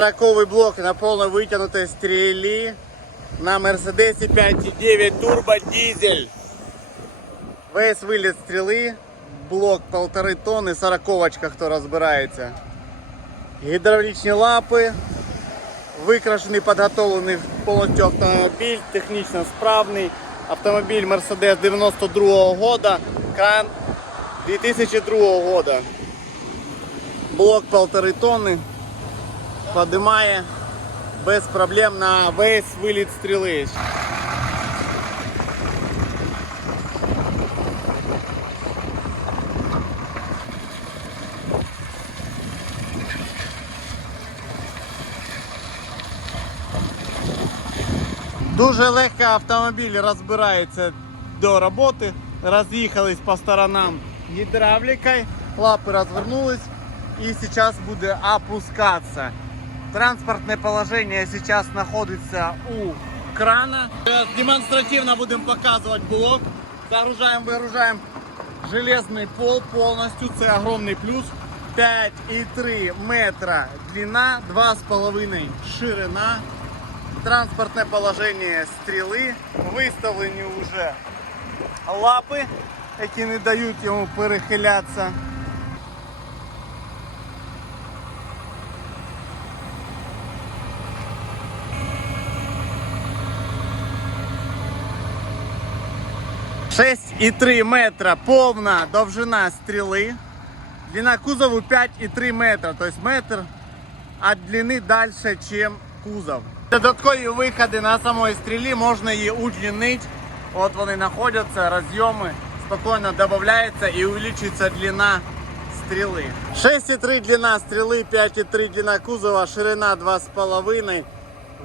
Раковий блок на повно витягнутій стрілі на Мерседесі 5.9 турбо дизель. Весь виліт стріли, блок 1,5 тонни, сороковочка, хто розбирається. Гідравлічні лапи, викрашений, підготовлений повністю автомобіль, технічно справний. Автомобіль Mercedes 92 года, кран 2002 года. Блок 1,5 тонни подимає без проблем на весь виліт стріли. Дуже легко автомобіль розбирається до роботи. Роз'їхались по сторонам гідравлікою, лапи розвернулись і зараз буде опускатися. Транспортне положення зараз знаходиться у крана. Демонстративно будемо показувати блок. Загружаємо, вигружаємо железний пол повністю. Це огромний плюс. 5,3 метра длина, 2,5 ширина. Транспортне положення стріли. Виставлені вже лапи, які не дають йому перехилятися. Шесть і 3 метра повна довжина стріли. Длина кузову 5,3 метра, тобто метр від длини далі, ніж кузов. Додаткові виходи на самої стрілі можна її удлінити. От вони знаходяться, розйоми спокійно додається і увеличується длина стріли. 6,3 длина стріли, 5,3 длина кузова, ширина 2,5,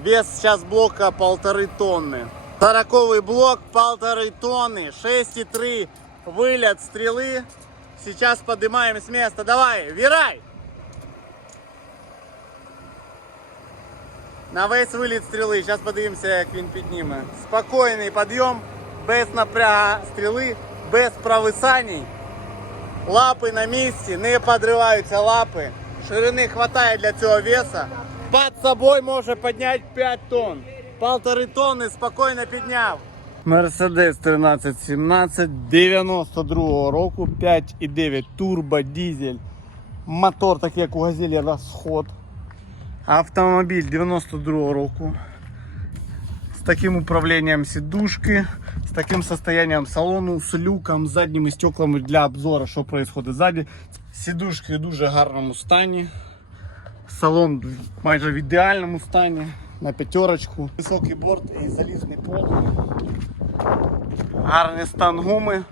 вес зараз блока 1,5 тонни. 40 блок 1,5 тонны, 6,3 вылет стрелы. Сейчас поднимаем с места. Давай, вирай! На весь виліт стріли. Зараз подивимося, як він підніме. Спокійний підйом, без напряга стріли, без провисаній. Лапи на місці, не підриваються лапи. Ширини вистачає для цього веса. Під собою може підняти 5 тонн. Полтори тонни спокійно підняв. Мерседес 1317 92 року, 5,9 турбо дизель. Мотор такий, як у газелі розход. Автомобіль 92 року. З таким управлінням сидушки, з таким состоянием салону, з люком, з задніми стеклами для обзору, що відбувається ззаді. Сидушки в дуже гарному стані. Салон майже в ідеальному стані. На п'ятерочку. Високий борт і залізний пол. Гарний стан гуми.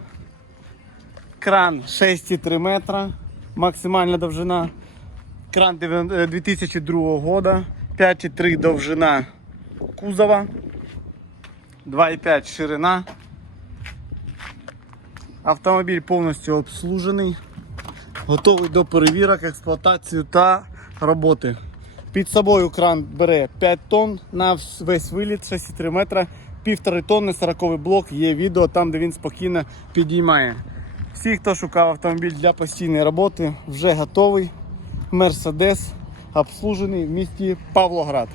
Кран 6,3 метра. Максимальна довжина. Кран е, 2002 года. 5,3 довжина кузова. 2,5 ширина. Автомобіль повністю обслужений. Готовий до перевірок, експлуатації та роботи. Під собою кран бере 5 тонн на весь виліт 6,3 метра, півтори тонни, 40 блок, є відео там, де він спокійно підіймає. Всі, хто шукав автомобіль для постійної роботи, вже готовий. Мерседес обслужений в місті Павлоград.